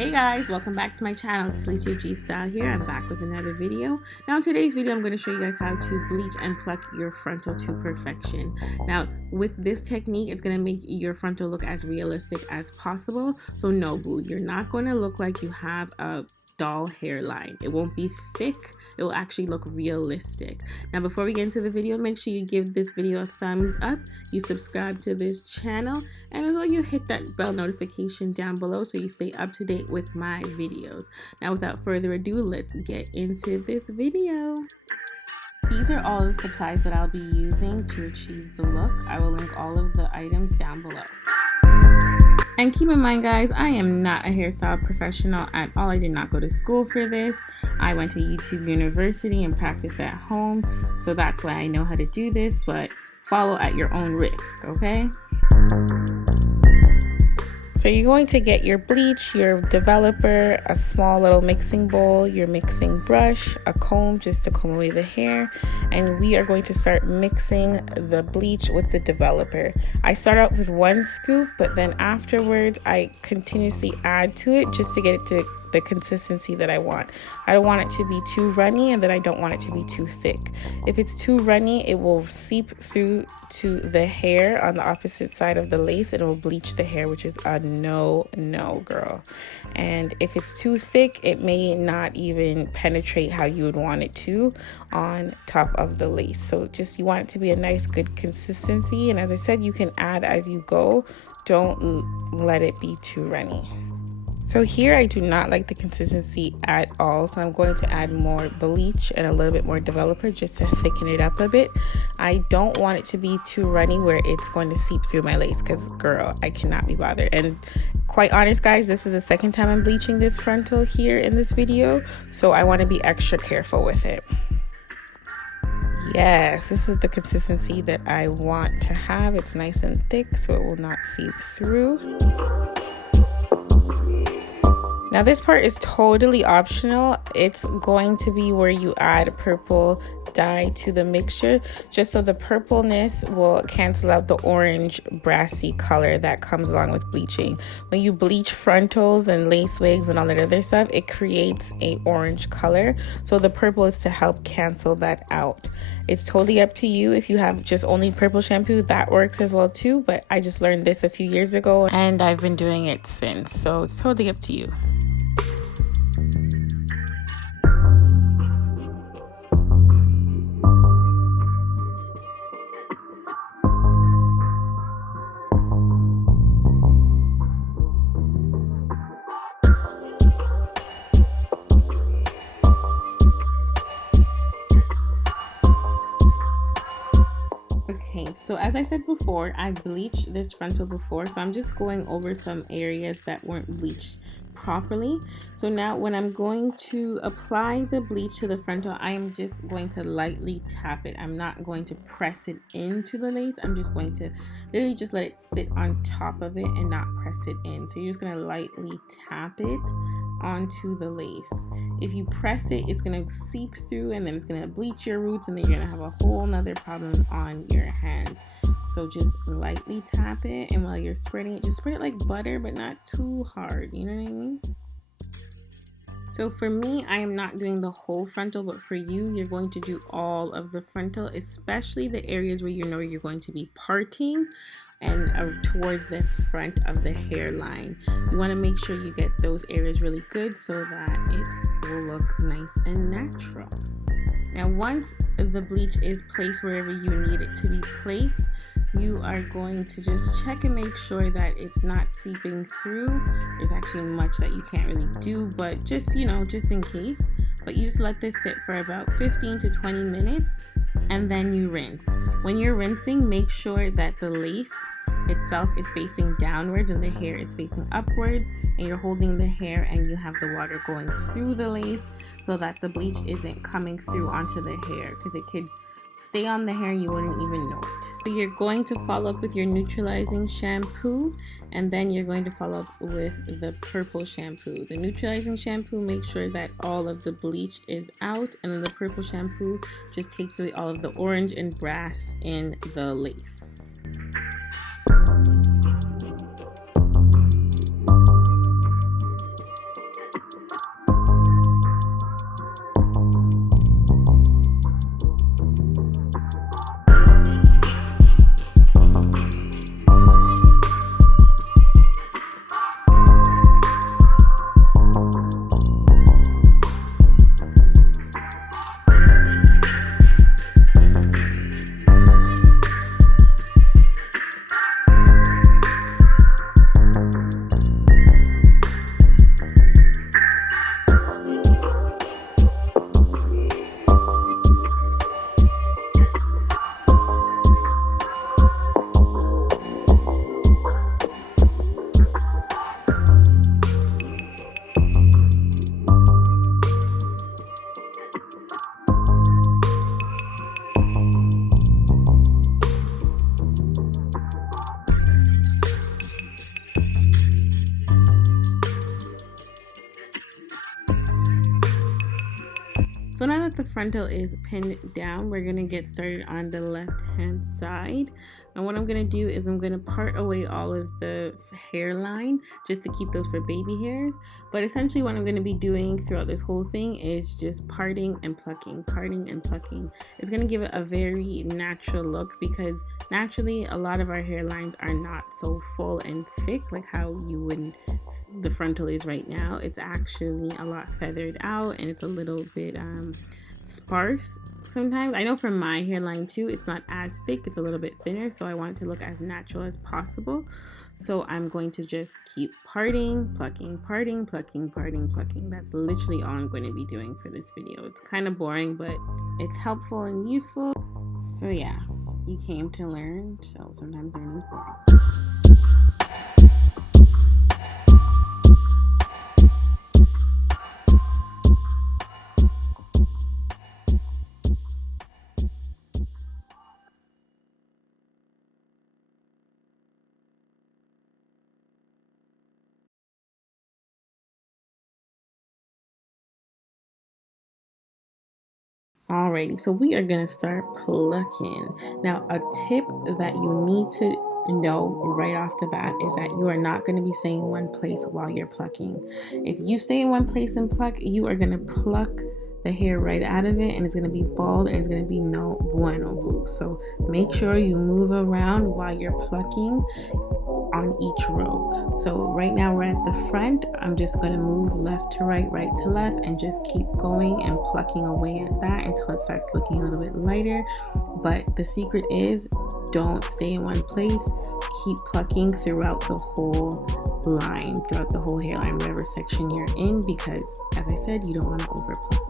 Hey guys, welcome back to my channel. It's Talecia G Style here. I'm back with another video. Now in today's video, I'm going to show you guys how to bleach and pluck your frontal to perfection. Now with this technique, it's going to make your frontal look as realistic as possible. So no boo, you're not going to look like you have a doll hairline. It won't be thick. It will actually look realistic. Now before we get into the video, make sure you give this video a thumbs up, you subscribe to this channel, and as well you hit that bell notification down below so you stay up to date with my videos. Now without further ado, let's get into this video. These are all the supplies that I'll be using to achieve the look. I will link all of the items down below. And keep in mind guys, I am not a hairstyle professional at all. I did not go to school for this. I went to YouTube University and practice at home. So that's why I know how to do this, but follow at your own risk, okay? So you're going to get your bleach, your developer, a small little mixing bowl, your mixing brush, a comb just to comb away the hair, and we are going to start mixing the bleach with the developer. I start out with 1 scoop, but then afterwards I continuously add to it just to get it to the consistency that I want. I don't want it to be too runny, and then I don't want it to be too thick. If it's too runny, it will seep through to the hair on the opposite side of the lace and it will bleach the hair, which is a no girl. And if it's too thick, it may not even penetrate how you would want it to on top of the lace. So just you want it to be a nice good consistency, and as I said, you can add as you go. Don't let it be too runny. So here I do not like the consistency at all, so I'm going to add more bleach and a little bit more developer just to thicken it up a bit. I don't want it to be too runny where it's going to seep through my lace, because girl, I cannot be bothered. And quite honest guys, this is the second time I'm bleaching this frontal here in this video, so I want to be extra careful with it. Yes, this is the consistency that I want to have. It's nice and thick so it will not seep through. Now this part is totally optional. It's going to be where you add purple dye to the mixture, just so the purpleness will cancel out the orange brassy color that comes along with bleaching. When you bleach frontals and lace wigs and all that other stuff, it creates a orange color. So the purple is to help cancel that out. It's totally up to you. If you have just only purple shampoo, that works as well too, but I just learned this a few years ago and I've been doing it since, so it's totally up to you. Okay, so as I said before, I bleached this frontal before, so I'm just going over some areas that weren't bleached properly. So now when I'm going to apply the bleach to the frontal, I am just going to lightly tap it. I'm not going to press it into the lace. I'm just going to literally just let it sit on top of it and not press it in. So you're just going to lightly tap it onto the lace. If you press it, it's going to seep through and then it's going to bleach your roots, and then you're going to have a whole nother problem on your hands. So just lightly tap it, and while you're spreading it, just spread it like butter, but not too hard, you know what I mean? So for me, I am not doing the whole frontal, but for you, you're going to do all of the frontal, especially the areas where you know you're going to be parting and towards the front of the hairline. You want to make sure you get those areas really good so that it will look nice and natural. Now once the bleach is placed wherever you need it to be placed, you are going to just check and make sure that it's not seeping through. There's actually much that you can't really do, but just, you know, just in case. But you just let this sit for about 15 to 20 minutes and then you rinse. When you're rinsing, make sure that the lace itself is facing downwards and the hair is facing upwards, and you're holding the hair and you have the water going through the lace so that the bleach isn't coming through onto the hair, because it could stay on the hair, you wouldn't even know it. So you're going to follow up with your neutralizing shampoo, and then you're going to follow up with the purple shampoo. The neutralizing shampoo makes sure that all of the bleach is out, and then the purple shampoo just takes away all of the orange and brass in the lace. So now that the frontal is pinned down, we're gonna get started on the left hand side. And what I'm gonna do is I'm gonna part away all of the hairline just to keep those for baby hairs. But essentially what I'm gonna be doing throughout this whole thing is just parting and plucking, parting and plucking. It's gonna give it a very natural look, because naturally a lot of our hairlines are not so full and thick like how the frontal is right now. It's actually a lot feathered out, and it's a little bit sparse sometimes. I know for my hairline too, it's not as thick, it's a little bit thinner, so I want it to look as natural as possible. So I'm going to just keep parting, plucking, parting, plucking, parting, plucking. That's literally all I'm going to be doing for this video. It's kind of boring, but it's helpful and useful. So yeah, you came to learn, so sometimes learning is boring. Alrighty, so we are gonna start plucking. Now, a tip that you need to know right off the bat is that you are not going to be staying in one place while you're plucking. If you stay in one place and pluck, you are going to pluck the hair right out of it, and it's going to be bald, and it's going to be no bueno boo. So make sure you move around while you're plucking on each row. So right now we're at the front. I'm just going to move left to right, right to left, and just keep going and plucking away at that until it starts looking a little bit lighter. But the secret is, don't stay in one place. Keep plucking throughout the whole line, throughout the whole hairline, whatever section you're in, because as I said, you don't want to overpluck.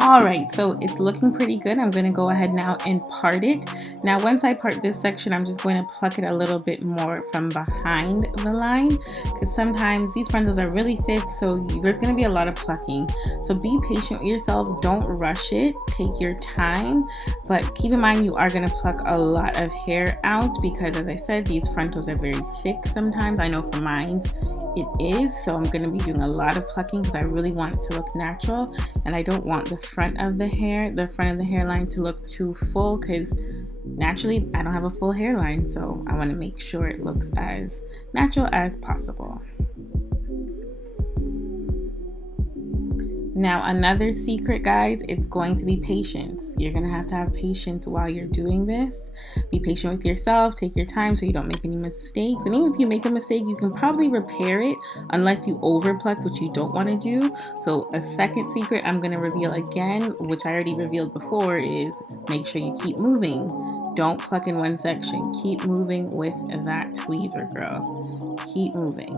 Alright, so it's looking pretty good. I'm going to go ahead now and part it. Now once I part this section, I'm just going to pluck it a little bit more from behind the line, because sometimes these frontals are really thick, so there's going to be a lot of plucking. So be patient with yourself, don't rush it, take your time, but keep in mind you are going to pluck a lot of hair out, because as I said, these frontals are very thick sometimes. I know for mine it is, so I'm going to be doing a lot of plucking because I really want it to look natural, and I don't want the front of the hairline to look too full, because naturally I don't have a full hairline, so I want to make sure it looks as natural as possible. Now another secret, guys, it's going to be patience. You're going to have patience while you're doing this. Be patient with yourself, take your time so you don't make any mistakes. And even if you make a mistake, you can probably repair it unless you overpluck, which you don't want to do. So a second secret I'm going to reveal again, which I already revealed before, is make sure you keep moving. Don't pluck in one section. Keep moving with that tweezer, girl. Keep moving.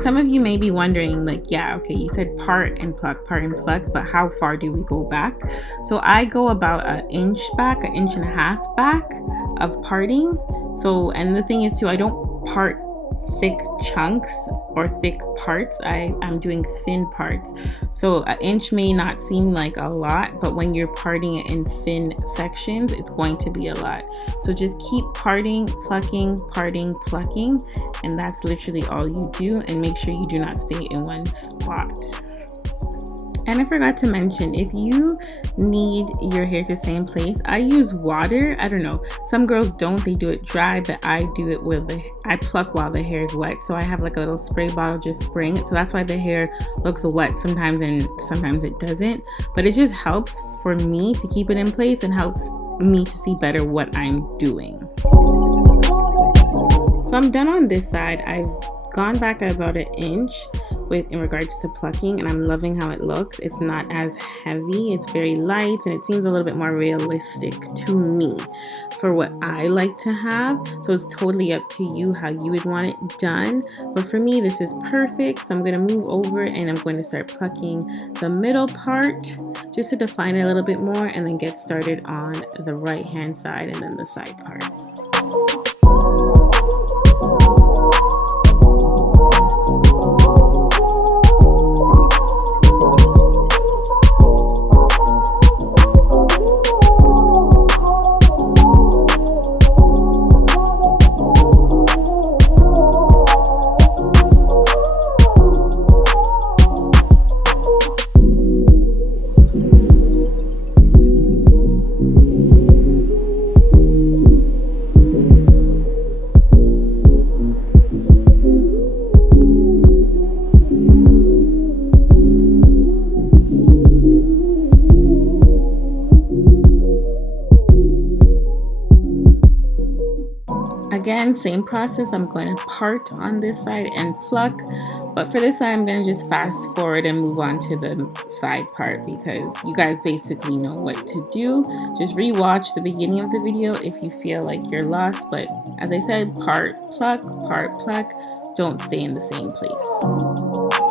some of you may be wondering, like, yeah, okay, you said part and pluck, but how far do we go back? So I go about an inch back, an inch and a half back of parting. So, and the thing is too, I don't part thick chunks or thick parts. I'm doing thin parts. So an inch may not seem like a lot, but when you're parting it in thin sections, it's going to be a lot. So just keep parting, plucking, and that's literally all you do. And make sure you do not stay in one spot. And I forgot to mention, if you need your hair to stay in place, I use water. I don't know, some girls don't, they do it dry, but I do it with I pluck while the hair is wet. So I have like a little spray bottle just spraying it. So that's why the hair looks wet sometimes and sometimes it doesn't. But it just helps for me to keep it in place and helps me to see better what I'm doing. So I'm done on this side. I've gone back about an inch in regards to plucking, and I'm loving how it looks. It's not as heavy, it's very light, and it seems a little bit more realistic to me for what I like to have. So it's totally up to you how you would want it done, but for me this is perfect. So I'm going to move over and I'm going to start plucking the middle part just to define it a little bit more, and then get started on the right hand side and then the side part. Again, same process. I'm going to part on this side and pluck, but for this side I'm going to just fast forward and move on to the side part because you guys basically know what to do. Just rewatch the beginning of the video if you feel like you're lost, but as I said, part, pluck, don't stay in the same place.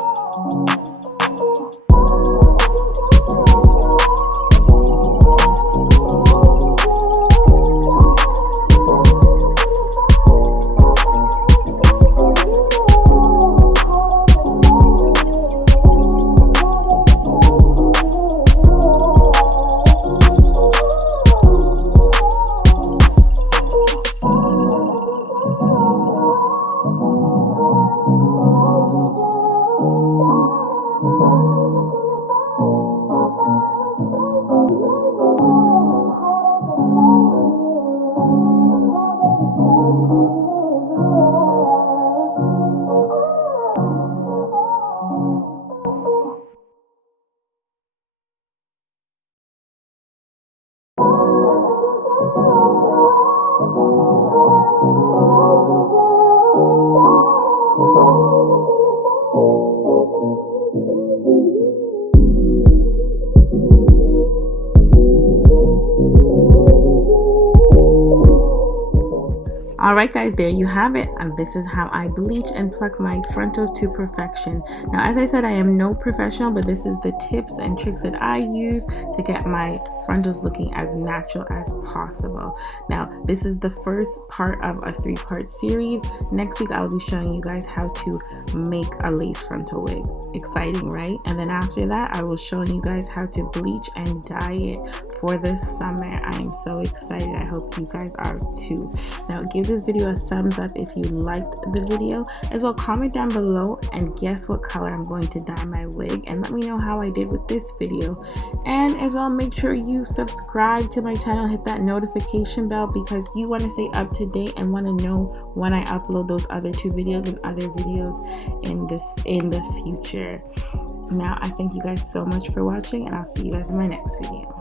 Alright guys, there you have it, and this is how I bleach and pluck my frontals to perfection. Now as I said, I am no professional, but this is the tips and tricks that I use to get my frontals looking as natural as possible. Now this is the first part of a 3-part series. Next week I'll be showing you guys how to make a lace frontal wig. Exciting, right? And then after that I will show you guys how to bleach and dye it for the summer. I am so excited. I hope you guys are too. Now give this video a thumbs up if you liked the video. As well, comment down below and guess what color I'm going to dye my wig, and let me know how I did with this video. And as well, make sure you subscribe to my channel, hit that notification bell, because you want to stay up to date and want to know when I upload those other 2 videos and other videos in the future. Now I thank you guys so much for watching, and I'll see you guys in my next video.